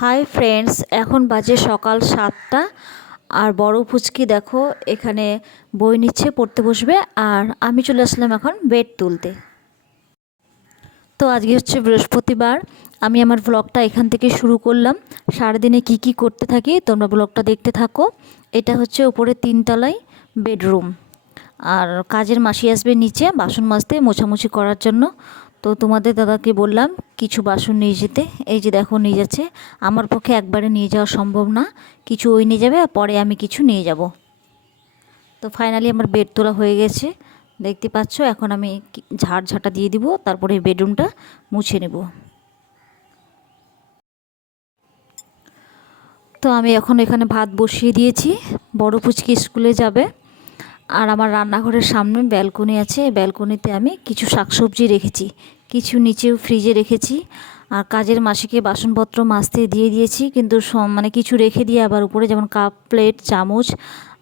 Hi friends, এখন বাজে সকাল 7টা। আর বড় পুচকি দেখো এখানে বই নিচ্ছে, পড়তে বসবে। আর আমি চলে আসলাম এখন বেড তুলতে। তো আজকে হচ্ছে বৃহস্পতিবার। আমি আমার ব্লগটা এখান থেকে শুরু করলাম। সারাদিনে কি কি করতে থাকি তোমরা ব্লগটা দেখতে থাকো। এটা হচ্ছে উপরে 3তলায় বেডরুম। আর কাজের মাসি আসবে নিচে বাসন মাজতে, মোছামুছি করার জন্য। তো তোমাদের দাদাকে বললাম কিছু বাসন নিয়ে যেতে। এই যে দেখো নিয়ে যাচ্ছে। আমার পক্ষে একবারে নিয়ে যাওয়া সম্ভব না, কিছু ওই নিয়ে যাবে আর পরে আমি কিছু নিয়ে যাব। তো ফাইনালি আমার বেড তোলা হয়ে গেছে, দেখতে পাচ্ছ। এখন আমি ঝাঁটা দিয়ে দিব, তারপরে বেডরুমটা মুছে নেব। তো আমি এখন এখানে ভাত বসিয়ে দিয়েছি, বড় পুচকি স্কুলে যাবে। আর আমার রান্নাঘরের সামনে ব্যালকনি আছে, ব্যালকনিতে আমি কিছু শাকসবজি রেখেছি, কিছু নিচেও ফ্রিজে রেখেছি। আর কাজের মাসিকে বাসনপত্র মাজতে দিয়ে দিয়েছি, কিন্তু মানে কিছু রেখে দিয়ে আবার উপরে, যেমন কাপ, প্লেট, চামচ,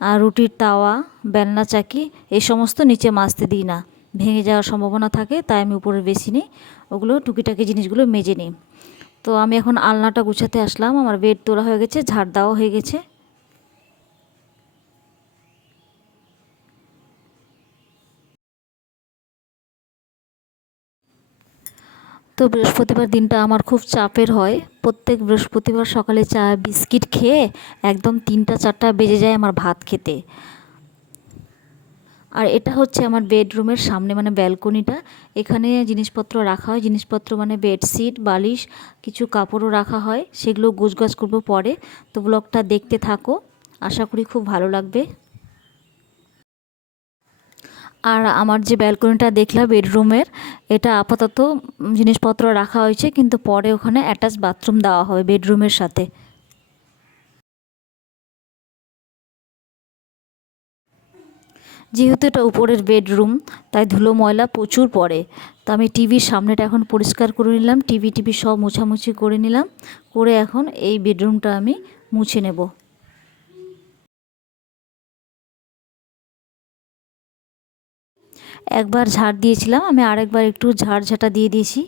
আর রুটির তাওয়া, বেলনা, চাকি, এই সমস্ত নিচে মাজতে দিই না, ভেঙে যাওয়ার সম্ভাবনা থাকে। তাই আমি উপরে বেসিনে ওগুলো টুকিটাকি জিনিসগুলো মেজে নিই। তো আমি এখন আলনাটা গুছাতে আসলাম। আমার বেড তোলা হয়ে গেছে, ঝাড় দেওয়া হয়ে গেছে। তো বৃহস্পতিবার দিনটা আমার খুব চাপের হয়। প্রত্যেক বৃহস্পতিবার সকালে চা বিস্কিট খেয়ে একদম 3টা 4টা বেজে যায় আমার ভাত খেতে। আর এটা হচ্ছে আমার বেডরুমের সামনে, মানে ব্যালকনিটা। এখানে জিনিসপত্র রাখা হয়, জিনিসপত্র মানে বেডশিট, বালিশ, কিছু কাপড়ও রাখা হয়। সেগুলো গোছগাছ করবো পরে। তো ব্লগটা দেখতে থাকো, আশা করি খুব ভালো লাগবে। আর আমার যে ব্যালকনিটা দেখলাম বেডরুমের, এটা আপাতত জিনিসপত্র রাখা হয়েছে, কিন্তু পরে ওখানে অ্যাটাচ বাথরুম দেওয়া হবে বেডরুমের সাথে। যেহেতু এটা উপরের বেডরুম, তাই ধুলো ময়লা প্রচুর পড়ে। তো আমি টিভির সামনেটা এখন পরিষ্কার করে নিলাম, টিভি সব মোছামুছি করে নিলাম, করে এখন এই বেডরুমটা আমি মুছে নেব। একবার ঝাড় দিয়েছিলাম, আমি আরেকবার একটু ঝাঁটা দিয়ে দিয়েছি।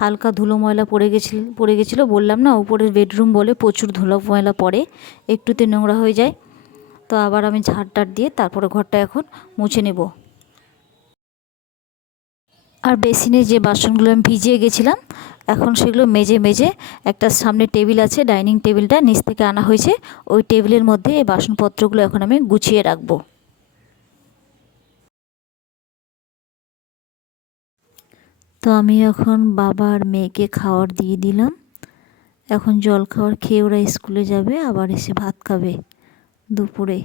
হালকা ধুলো ময়লা পড়ে গেছিলো, বললাম না উপরের বেডরুম বলে প্রচুর ধুলো ময়লা পড়ে, একটুতে নোংরা হয়ে যায়। তো আবার আমি ঝাড় দিয়ে তারপরে ঘরটা এখন মুছে নেব। আর বেসিনে যে বাসনগুলো আমি ভিজিয়ে গেছিলাম, এখন সেগুলো মেজে মেজে, একটা সামনে টেবিল আছে, ডাইনিং টেবিলটা নিচ থেকে আনা হয়েছে, ওই টেবিলের মধ্যে এই বাসনপত্রগুলো এখন আমি গুছিয়ে রাখবো। তো আমি এখন বাবা আর মেয়েকে খাবার দিয়ে দিলাম। এখন জল খাবার খেয়ে ওরা স্কুলে যাবে, আবার এসে ভাত খাবে দুপুরে।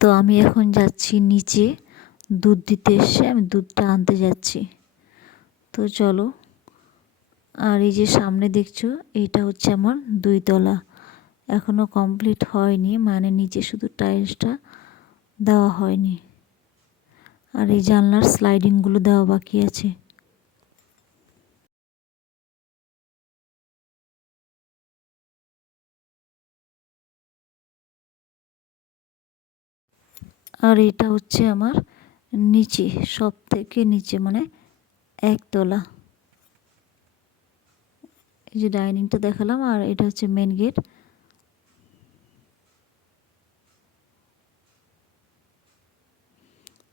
তো আমি এখন যাচ্ছি নিচে, দুধ দিতে এসে আমি দুধটা আনতে যাচ্ছি। তো চলো। আর এই যে সামনে দেখছো, এইটা হচ্ছে আমার 2তলা, এখনও কমপ্লিট হয়নি, মানে নিচে শুধু টাইলসটা দেওয়া হয়নি। আর এই জানলার স্লাইডিংগুলো দেওয়া বাকি আছে। আর এটা হচ্ছে আমার নিচে, সব থেকে নিচে, মানে 1তলা। এই যে ডাইনিংটা দেখালাম, আর এটা হচ্ছে মেন গেট।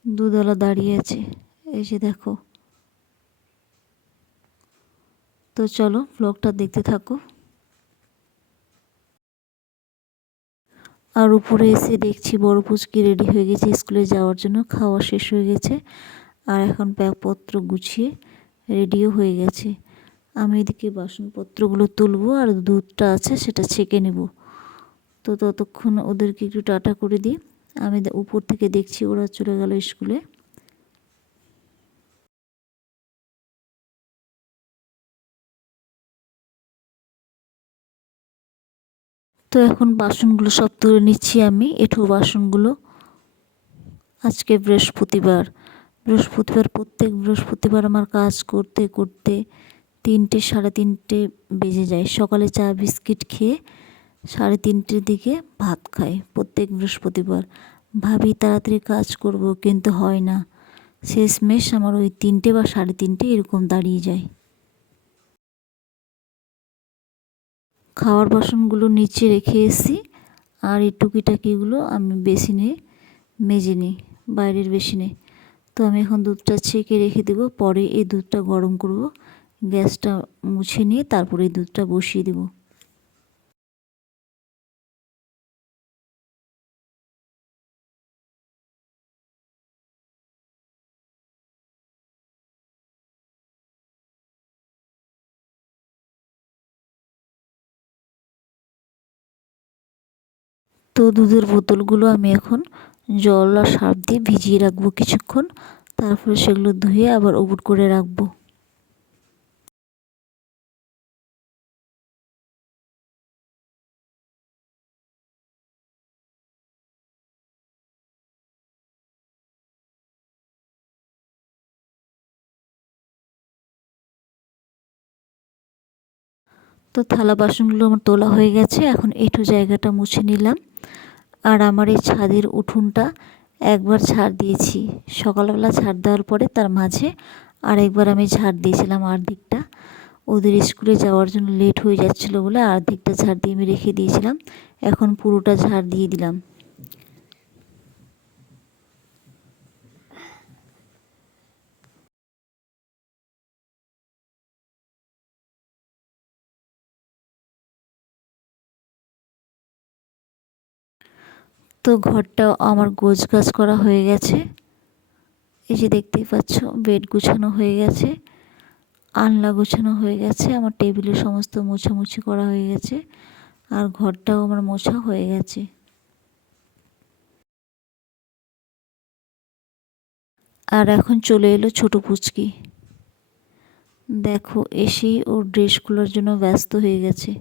দুধওয়ালা দাঁড়িয়ে আছে, এই যে দেখো। তো চলো ব্লগটা দেখতে থাকো। আর উপরে এসে দেখছি বড় পুচকি রেডি হয়ে গেছে স্কুলে যাওয়ার জন্য, খাওয়া শেষ হয়ে গেছে। আর এখন ব্যাগপত্র গুছিয়ে রেডিও হয়ে গেছে। আমি এদিকে বাসনপত্রগুলো তুলবো, আর দুধটা আছে সেটা ছেঁকে নেব। তো ততক্ষণ ওদেরকে একটু টাটা করে দিই। আমি উপর থেকে দেখছি ওরা চলে গেল স্কুলে। তো এখন বাসনগুলো সব তুলে নিচ্ছি আমি, এঁঠো বাসনগুলো। আজকে বৃহস্পতিবার, প্রত্যেক বৃহস্পতিবার আমার কাজ করতে করতে 3টে 3:30 বেজে যায়। সকালে চা বিস্কিট খেয়ে 3:30 দিকে ভাত খাই প্রত্যেক বৃহস্পতিবার। ভাবি তাড়াতাড়ি কাজ করব, কিন্তু হয় না। শেষমেশ আমার ওই 3টে বা 3:30 এরকম দাঁড়িয়ে যায়। খাওয়ার বাসনগুলো নিচে রেখে এসেছি, আর এই টুকিটাকিগুলো আমি বেসিনে মেজে নিই, বাইরের বেসিনে। তো আমি এখন দুধটা ছেঁকে রেখে দেবো, পরে এই দুধটা গরম করব, গ্যাসটা মুছে নিয়ে তারপরে এই দুধটা বসিয়ে দেবো। তো দুধের বোতলগুলো আমি এখন জল আর সার্ফ দিয়ে ভিজিয়ে রাখবো কিছুক্ষণ, তারপরে সেগুলো ধুয়ে আবার উবুট করে রাখবো। তো থালা বাসনগুলো আমার তোলা হয়ে গেছে, এখন এঁঠো জায়গাটা মুছে নিলাম। আর আমার এই ছাদের উঠোনটা একবার ঝাড় দিয়েছি, সকালবেলা ঝাড় দেওয়ার পরে তার মাঝে আরেকবার আমি ঝাড় দিয়েছিলাম অর্ধেকটা। ওদের স্কুলে যাওয়ার জন্য লেট হয়ে যাচ্ছিলো বলে অর্ধেকটা ঝাড় দিয়ে আমি রেখে দিয়েছিলাম, এখন পুরোটা ঝাড় দিয়ে দিলাম। তো ঘরটাও আমার গোছগাছ করা হয়ে গেছে, এই যে দেখতেই পাচ্ছ বেড গুছানো হয়ে গেছে, আলনা গোছানো হয়ে গেছে, আমার টেবিলে সমস্ত মোছামুছি করা হয়ে গেছে, আর ঘরটাও আমার মোছা হয়ে গেছে। আর এখন চলে এলো ছোট পুচকি, দেখো এসেই ওর ড্রেসগুলোর জন্য ব্যস্ত হয়ে গেছে।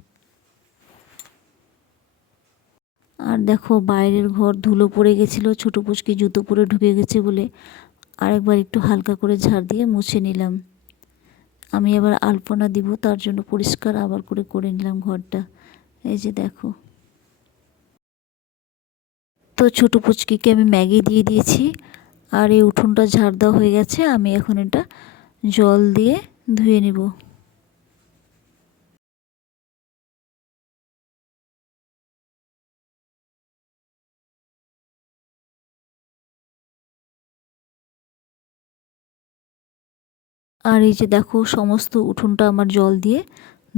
আর দেখো বাইরের ঘর ধুলো পড়ে গেছিলো, ছোট পুচকি জুতো পরে ঢুকে গেছে বলে আরেকবার একটু হালকা করে ঝাড় দিয়ে মুছে নিলাম। আমি আবার আলপনা দিব, তার জন্য পরিষ্কার আবার করে নিলাম ঘরটা, এই যে দেখো। তো ছোট পুচকিকে আমি ম্যাগি দিয়ে দিয়েছি, আর এই উঠোনটা ঝাড় দেওয়া হয়ে গেছে, আমি এখন এটা জল দিয়ে ধুয়ে নেব। আর এই যে দেখো সমস্ত উঠোনটা আমার জল দিয়ে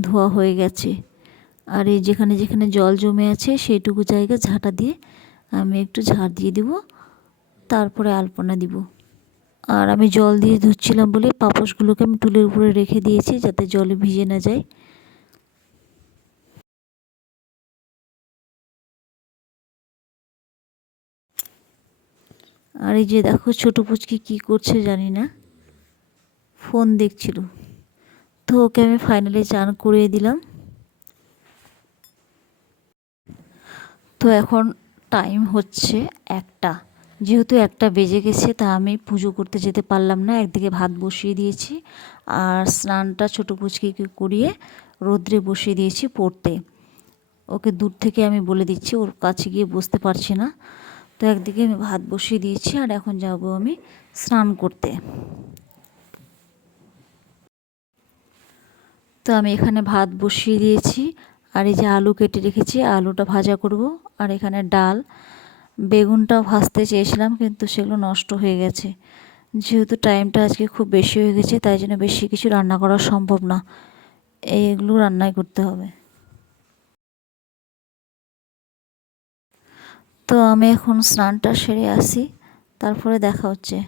ধোয়া হয়ে গেছে, আর এই যেখানে যেখানে জল জমে আছে সেইটুকু জায়গা ঝাঁটা দিয়ে আমি একটু ঝাড় দিয়ে দেব, তারপরে আলপনা দিব। আর আমি জল দিয়ে ধুচ্ছিলাম বলে পাপোশগুলোকে আমি টুলের উপরে রেখে দিয়েছি যাতে জলে ভিজে না যায়। আর এই যে দেখো ছোট পুচকি কি করছে জানি না, ফোন দেখছিল। তো ওকে আমি ফাইনালি চান করিয়ে দিলাম। তো এখন টাইম হচ্ছে 1টা, যেহেতু 1টা বেজে গেছে তা আমি পুজো করতে যেতে পারলাম না, একদিকে ভাত বসিয়ে দিয়েছি আর স্নানটা ছোটো পুচকিকে করিয়ে রোদ্রে বসিয়ে দিয়েছি পড়তে। ওকে দূর থেকে আমি বলে দিচ্ছি, ওর কাছে গিয়ে বসতে পারছি না। তো একদিকে আমি ভাত বসিয়ে দিয়েছি আর এখন যাব আমি স্নান করতে। তো আমি এখানে ভাত বসিয়ে দিয়েছি, আর এই যে আলু কেটে রেখেছি, আলুটা ভাজা করব। আর এখানে ডাল, বেগুনটাও ভাজতে চেয়েছিলাম কিন্তু সেগুলো নষ্ট হয়ে গেছে, যেহেতু টাইমটা আজকে খুব বেশি হয়ে গেছে তাই জন্য বেশি কিছু রান্না করা সম্ভব না, এইগুলো রান্নাই করতে হবে। তো আমি এখন স্নানটা সেরে আসি, তারপরে দেখা হচ্ছে।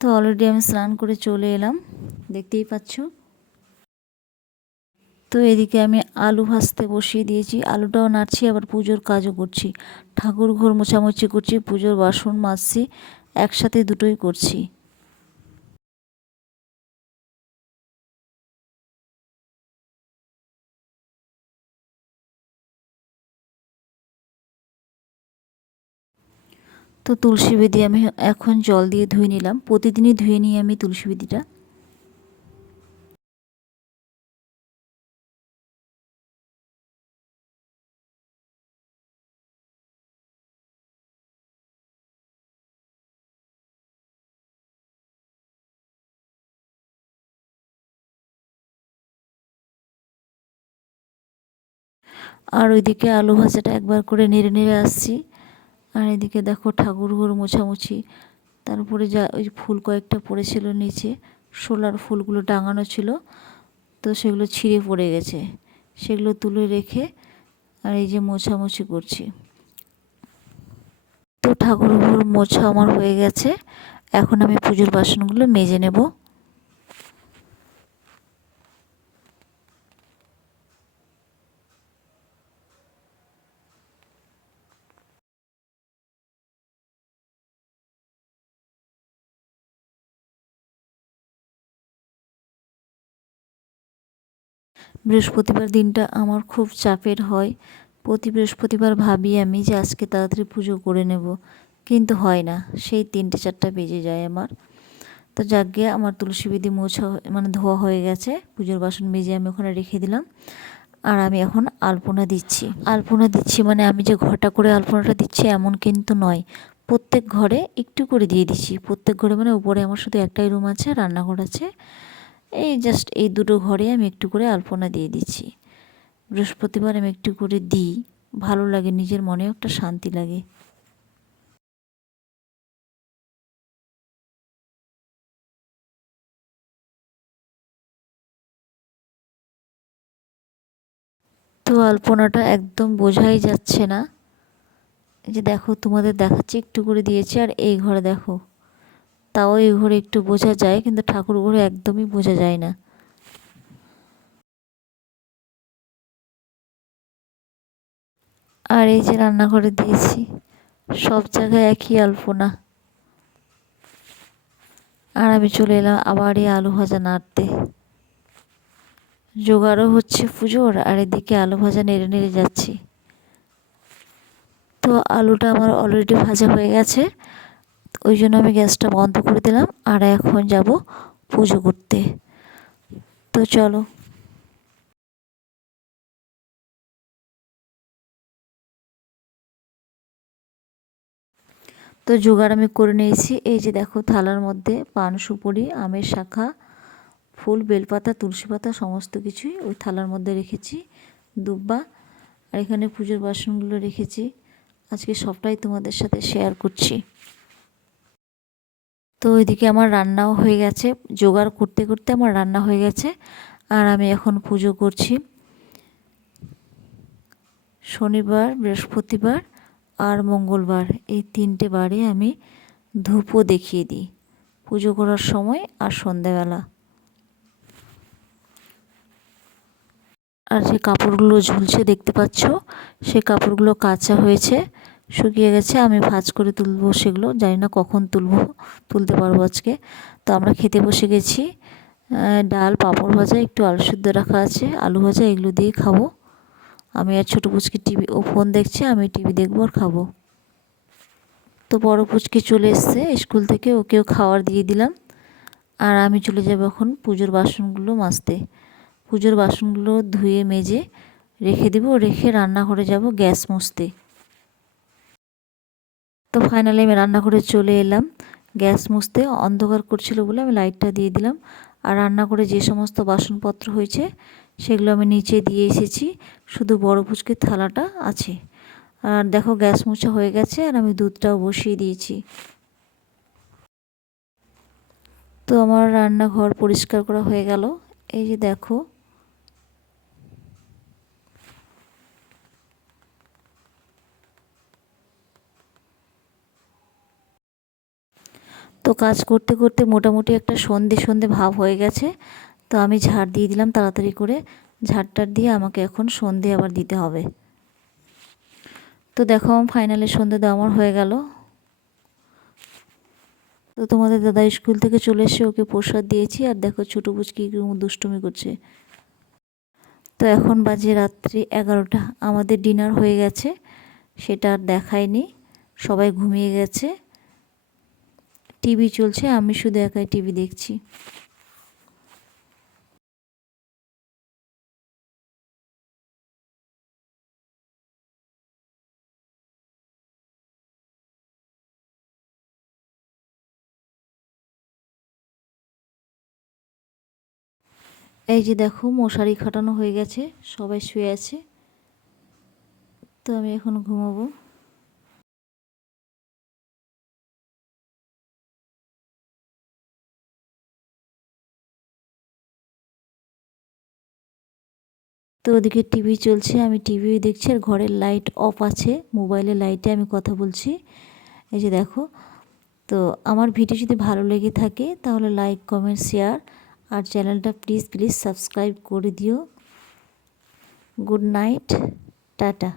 তো অলরেডি আমি স্নান করে চলে এলাম, দেখতেই পাচ্ছ। তো এদিকে আমি আলু ভাজতে বসিয়ে দিয়েছি, আলুটাও নাড়ছি আবার পুজোর কাজও করছি, ঠাকুর ঘর মোছামুছি করছি, পুজোর বাসন মাজছি, একসাথে দুটোই করছি। তো তুলসী বেদি আমি এখন জল দিয়ে ধুয়ে নিলাম, প্রতিদিনই ধুয়ে নিই আমি তুলসী বেদিটা। আর ওইদিকে আলু ভাজাটা একবার করে নেড়ে নেড়ে আসছি। আর এদিকে দেখো ঠাকুরঘর মোছামুছি, তারপরে যা ওই ফুল কয়েকটা পড়েছিল নিচে, শোলার ফুলগুলো টাঙানো ছিল, তো সেগুলো ছিঁড়ে পড়ে গেছে, সেগুলো তুলে রেখে আর এই যে মোছামুছি করছি। তো ঠাকুরঘর মোছা আমার হয়ে গেছে, এখন আমি পুজোর বাসনগুলো মেজে নেব। বৃহস্পতিবার দিনটা আমার খুব চাপের হয়। প্রতি বৃহস্পতিবার ভাবি আমি যে আজকে তাড়াতাড়ি পুজো করে নেব, কিন্তু হয় না, সেই 3টে 4টা বেজে যায় আমার। তো যাকে আমার তুলসী বিধি মোছা মানে ধোয়া হয়ে গেছে, পুজোর বাসন মেজে আমি ওখানে রেখে দিলাম। আর আমি এখন আলপনা দিচ্ছি। আলপনা দিচ্ছি মানে আমি যে ঘটা করে আলপনাটা দিচ্ছি এমন কিন্তু নয়, প্রত্যেক ঘরে একটু করে দিয়ে দিচ্ছি। প্রত্যেক ঘরে মানে উপরে আমার শুধু একটাই রুম আছে, রান্নাঘর আছে, এই জাস্ট এই দুটো ঘরে আমি একটু করে আলপনা দিয়ে দিচ্ছি। বৃহস্পতিবার আমি একটু করে দিই, ভালো লাগে, নিজের মনেও একটা শান্তি লাগে। তো আলপনাটা একদম বোঝাই যাচ্ছে না, এই যে দেখো তোমাদের দেখাচ্ছি, একটু করে দিয়েছি। আর এই ঘরে দেখো, তাও এই ঘরে একটু বোঝা যায়, কিন্তু ঠাকুর ঘরে একদমই বোঝা যায় না। আর এই যে রান্নাঘরে দিয়েছি, সব জায়গায় একই আলপনা। আর আমি চলে এলাম আবার এই আলু ভাজা নাড়তে। জোগাড়ও হচ্ছে পুজোর, আর এদিকে আলু ভাজা নেড়ে নেড়ে যাচ্ছি। তো আলুটা আমার অলরেডি ভাজা হয়ে গেছে, ওই জন্য আমি গ্যাসটা বন্ধ করে দিলাম। আর এখন যাব পুজো করতে। তো চলো। তো জোগাড় আমি করে নিয়েছি, এই যে দেখো থালার মধ্যে পান সুপুরি, আমের শাখা, ফুল, বেলপাতা, তুলসী পাতা সমস্ত কিছুই ওই থালার মধ্যে রেখেছি, দুব্বা। আর এখানে পুজোর বাসনগুলো রেখেছি, আজকে সবটাই তোমাদের সাথে শেয়ার করছি। তো ওইদিকে আমার রান্নাও হয়ে গেছে, জোগাড় করতে করতে আমার রান্না হয়ে গেছে। আর আমি এখন পুজো করছি। শনিবার, বৃহস্পতিবার আর মঙ্গলবার, এই 3টে বারে আমি ধূপও দেখিয়ে দিই পুজো করার সময় আর সন্ধ্যাবেলা। আর যে কাপড়গুলো ঝুলছে দেখতে পাচ্ছ, সে কাপড়গুলো কাচা হয়েছে, শুকিয়ে গেছে, আমি ভাঁজ করে তুলবো সেগুলো, জানি না কখন তুলবো, তুলতে পারবো আজকে। তো আমরা খেতে বসে গেছি, ডাল, পাঁপড় ভাজা, একটু আলু সিদ্ধ রাখা আছে, আলু ভাজা, এগুলো দিয়ে খাবো। আমি আর ছোটো পুচকি টিভি, ও ফোন দেখছে, আমি টিভি দেখবো আর খাবো। তো বড় পুচকি চলে এসছে স্কুল থেকে, ওকেও খাবার দিয়ে দিলাম। আর আমি চলে যাব এখন পুজোর বাসনগুলো মাজতে। পুজোর বাসনগুলো ধুয়ে মেজে রেখে দেবো, রেখে রান্নাঘরে যাব গ্যাস মুছতে। তো ফাইনালি আমি রান্নাঘরে চলে এলাম গ্যাস মুছতে, অন্ধকার করছিল বলে আমি লাইটটা দিয়ে দিলাম। আর রান্নাঘরে যে সমস্ত বাসনপত্র হয়েছে সেগুলো আমি নিচে দিয়ে এসেছি, শুধু বড় পুচকির থালাটা আছে। আর দেখো গ্যাস মোছা হয়ে গেছে, আর আমি দুধটাও বসিয়ে দিয়েছি। তো আমার রান্নাঘর পরিষ্কার করা হয়ে গেল, এই যে দেখো। তো কাজ করতে করতে মোটামুটি একটা সন্ধে সন্ধে ভাব হয়ে গেছে, তো আমি ঝাড় দিয়ে দিলাম তাড়াতাড়ি করে। ঝাড়টার দিয়ে আমাকে এখন সন্ধে আবার দিতে হবে। তো দেখো ফাইনালি সন্ধে দেওয়া আমার হয়ে গেল। তো তোমাদের দাদা স্কুল থেকে চলে এসে ওকে প্রসাদ দিয়েছি, আর দেখো ছোটো পুচকি দুষ্টুমি করছে। তো এখন বাজে রাত্রি 11টা, আমাদের ডিনার হয়ে গেছে, সেটা আর দেখায়নি, সবাই ঘুমিয়ে গেছে, টিভি চলছে, আমি শুধু একাই টিভি দেখছি। এই যে দেখো মশারি খাটানো হয়ে গেছে, সবাই শুয়ে আছে। তো আমি এখন ঘুমাবো। তো ওদিকে টিভি চলছে, আমি টিভিও দেখছি আর ঘরের লাইট অফ আছে, মোবাইলের লাইটে আমি কথা বলছি। এই যে দেখো। তো আমার ভিডিও যদি ভালো লেগে থাকে তাহলে লাইক, কমেন্ট, শেয়ার আর চ্যানেলটা প্লিজ সাবস্ক্রাইব করে দিও। Good night, tata.